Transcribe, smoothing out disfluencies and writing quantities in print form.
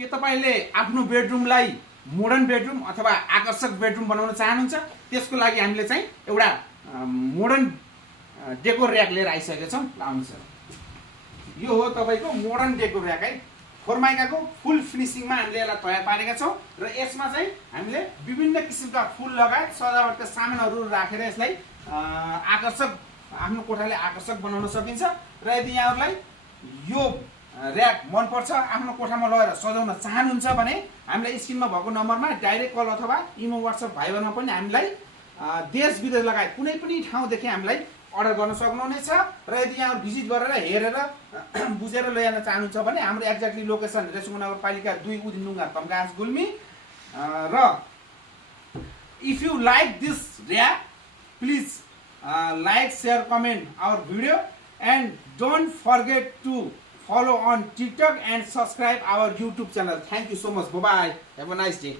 के तपाईले आफ्नो बेडरुमलाई मोडर्न बेडरुम अथवा आकर्षक बेडरुम बनाउन चाहनुहुन्छ? त्यसको लागि हामीले चाहिँ एउटा मोडर्न डेकोर र्याक लिएर आइसकेका छौँ। आउनुहोस्, यो हो तपाईको मोडर्न डेकोर र्याक है। फोरमाइकाको फुल फिनिसिङमा हामीले यसलाई तयार पारेका छौँ र यसमा चाहिँ हामीले विभिन्न किसिमका फुल लगायत सजावटका सामानहरू राखेर यसलाई आकर्षक, आफ्नो कोठालाई आकर्षक बनाउन सकिन्छ। र यदि यहाँहरूलाई यो र्याक मनपर्छ, आफ्नो कोठामा लगेर सजाउन चाहनुहुन्छ भने हामीलाई स्क्रिनमा भएको नम्बरमा डाइरेक्ट कल अथवा इमो वाट्सएप भाइबरमा पनि हामीलाई देश विदेश लगायत कुनै पनि ठाउँदेखि हामीलाई अर्डर गर्न सक्नुहुनेछ। र यदि यहाँ भिजिट गरेर हेरेर बुझेर लैजान चाहनुहुन्छ भने हाम्रो एक्ज्याक्टली लोकेसन रेसुङ नगरपालिका 2 उदिनडुङ्गा तम्घास गुल्मी। र if you like this rack, please like, share, comment our video, and don't forget to follow on TikTok and subscribe our YouTube channel. Thank you so much. Bye bye. Have a nice day.